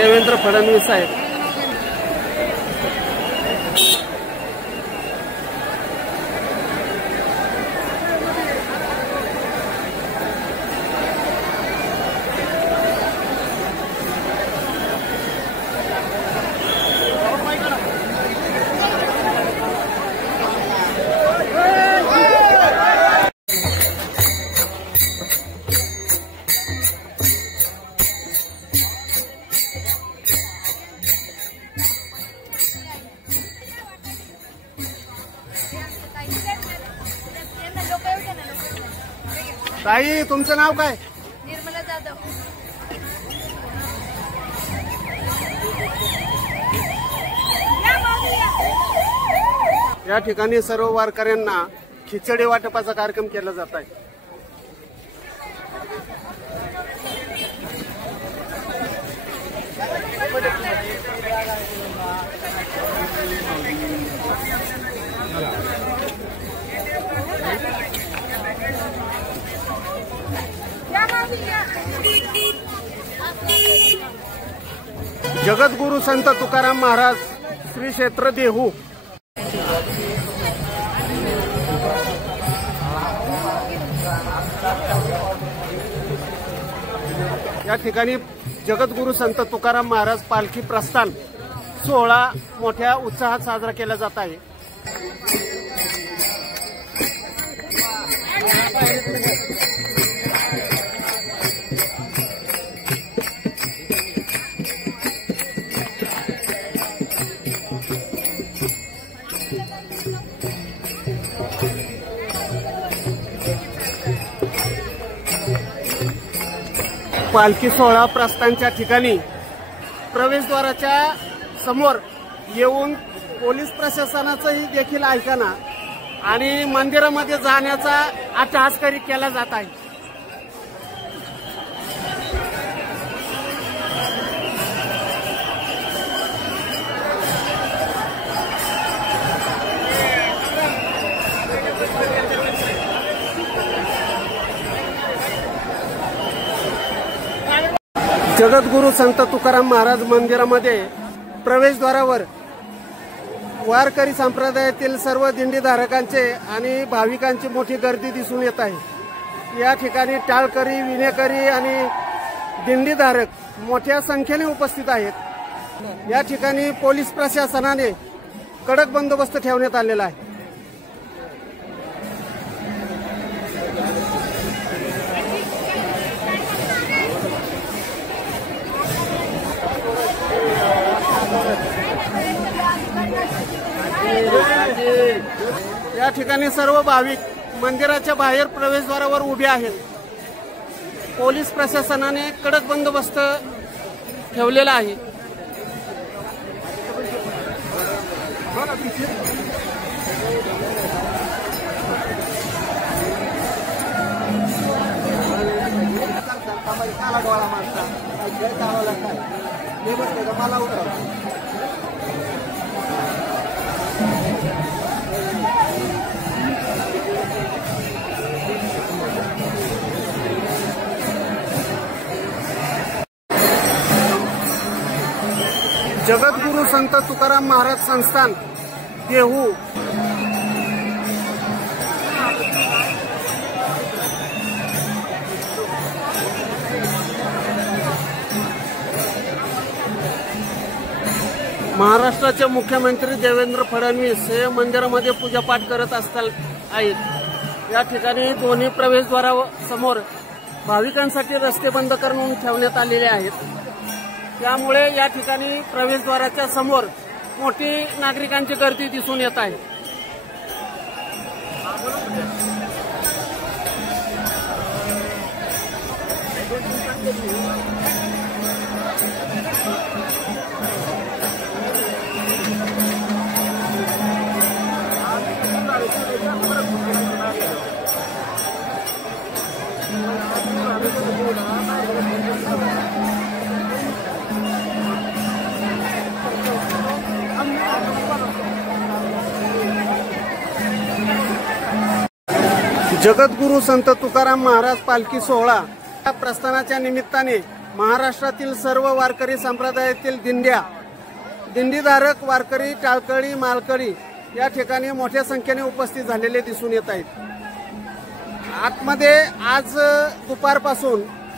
देवेंद्र फडणवीस साहेब। ताई, तुमचं नाव काय? निर्मला जाधव। या ठिकाणी सर्व वारकऱ्यांना खिचडी वाटपाचा कार्यक्रम केला जात आहे। जगद्गुरु संत तुकाराम महाराज श्री क्षेत्र देहू या ठिकाणी जगद्गुरु संत तुकाराम महाराज पालखी प्रस्थान सोहळा मोठ्या उत्साहात साजरा केला जात आहे। पालखी सोहळा प्रस्थानच्या ठिकाणी प्रवेशद्वाराच्या समोर येऊन पोलीस प्रशासनाचंही देखील ऐकाना आणि मंदिरामध्ये जाण्याचा अट्टहासकारी केला जात आहे। जगद्गुरु संत तुकाराम महाराज मंदिरामध्ये प्रवेशद्वारावर वारकरी संप्रदायातील सर्व दिंडीधारकांचे आणि भाविकांची मोठी गर्दी दिसून येत आहे। या ठिकाणी टाळकरी, विणेकरी आणि दिंडीधारक मोठ्या संख्येने उपस्थित आहेत। या ठिकाणी पोलीस प्रशासनाने कडक बंदोबस्त ठेवण्यात आलेला आहे। या ठिकाणी सर्व भाविक मंदिराच्या बाहेर प्रवेशद्वारावर उभे आहेत। पोलीस प्रशासनाने कडक बंदोबस्त ठेवलेला आहे। जगद्गुरु संत तुकाराम महाराज संस्थान देहू महाराष्ट्राचे मुख्यमंत्री देवेंद्र फडणवीस हे मंदिरामध्ये पूजापाठ करत आहेत। या ठिकाणी दोन्ही प्रवेशद्वारासमोर भाविकांसाठी रस्ते बंद करून ठेवण्यात आलेले आहेत। त्यामुळे या ठिकाणी प्रवेशद्वाराच्या समोर मोठी नागरिकांची गर्दी दिसून येत आहे। जगद्गुरु संत तुकाराम महाराज पालखी सोहळा प्रस्थानाच्या निमित्ताने महाराष्ट्रातील सर्व वारकरी संप्रदायातील दिंडीधारक वारकरी टाळकरी मालकरी या ठिकाणी मोठ्या संख्येने उपस्थित झालेले दिसून येत आहेत। आतमध्ये आज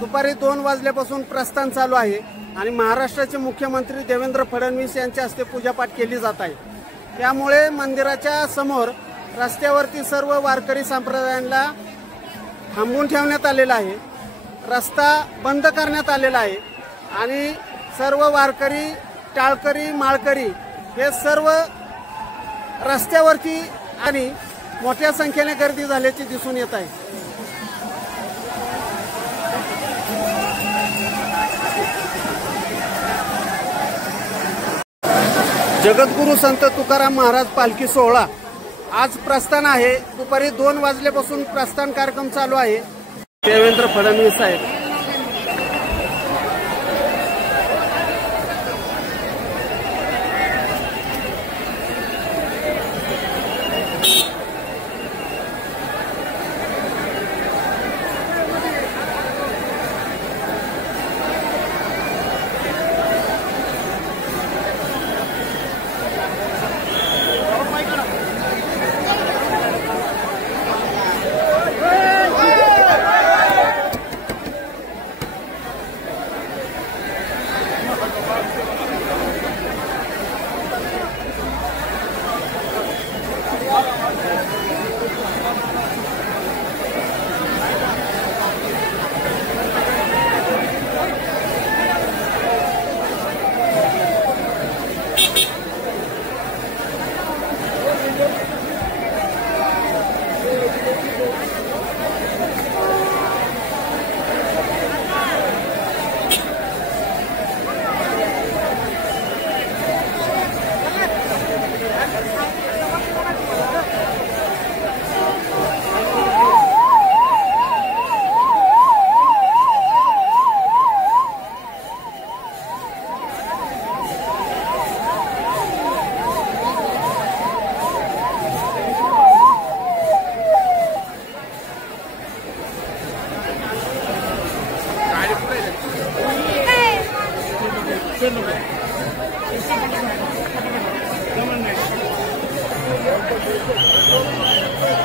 दुपारी 2 वाजल्यापासून प्रस्थान चालू आहे आणि महाराष्ट्राचे मुख्यमंत्री देवेंद्र फडणवीस यांच्या हस्ते पूजापाठ केली जात आहे। त्यामुळे मंदिराच्या समोर रस्त्यावरती सर्व वारकरी संप्रदायांना थांबवून ठेवण्यात आलेला आहे। रस्ता बंद करण्यात आलेला आहे आणि सर्व वारकरी टाळकरी माळकरी हे सर्व रस्त्यावरती आणि मोठ्या संख्येने गर्दी झाल्याची दिसून येत आहे। जगद्गुरू संत तुकाराम महाराज पालखी सोहळा आज प्रस्थान आहे। दुपारी 2 वाजल्यापासून प्रस्थान कार्यक्रम चालू आहे। देवेंद्र फडणवीस साहेब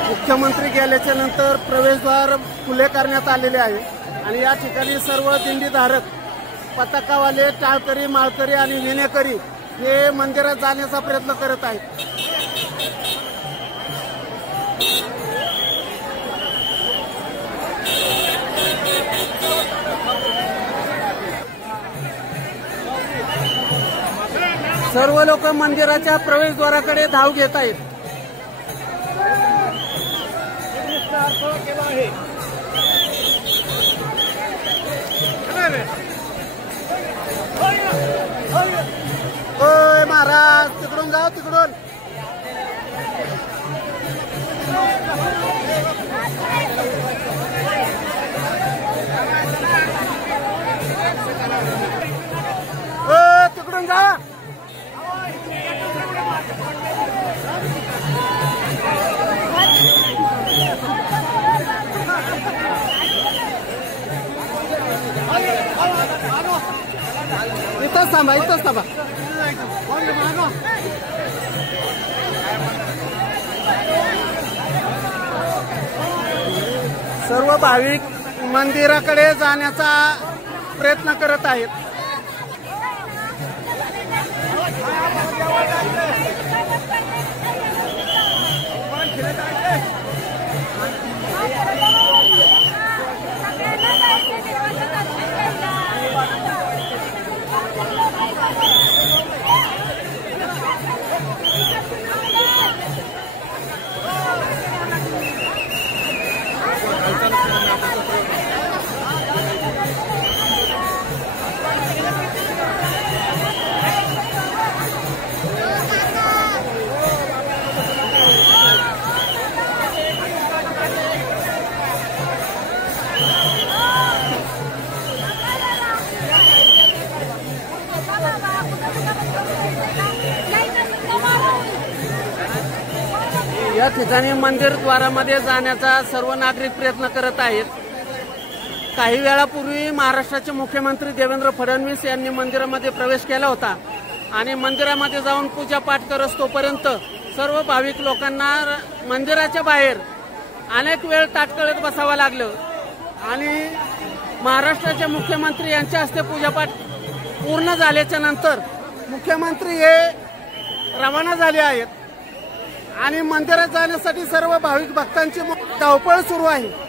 मुख्यमंत्री गेल्याच्या नंतर प्रवेशद्वार खुले करण्यात आलेले आहे आणि या ठिकाणी सर्व दिंडीधारक पताकावाले टाळकरी माळकरी आणि विणेकरी हे मंदिरात जाण्याचा प्रयत्न करत आहेत। सर्व लोक मंदिराच्या प्रवेशद्वाराकडे धाव घेत आहेत। ओय महाराज तिकडून जाओ तिकडून। तिकडून जा। इथंच थांबा इथंच थांबा। सर्व भाविक मंदिराकडे जाण्याचा प्रयत्न करत आहेत। या ठिकाणी मंदिर द्वारामध्ये जाण्याचा सर्व नागरिक प्रयत्न करत आहेत। काही वेळापूर्वी महाराष्ट्राचे मुख्यमंत्री देवेंद्र फडणवीस यांनी मंदिरामध्ये प्रवेश केला होता आणि मंदिरामध्ये जाऊन पूजापाठ करत तोपर्यंत सर्व भाविक लोकांना मंदिराच्या बाहेर अनेक वेळ ताटकळत बसावं लागलं आणि महाराष्ट्राचे मुख्यमंत्री यांच्या हस्ते पूजापाठ पूर्ण झाल्याच्या नंतर मुख्यमंत्री हे रवाना झाले आहेत आणि मंदिरात जाण्यासाठी सर्व भाविक भक्तांची धावपळ सुरू आहे।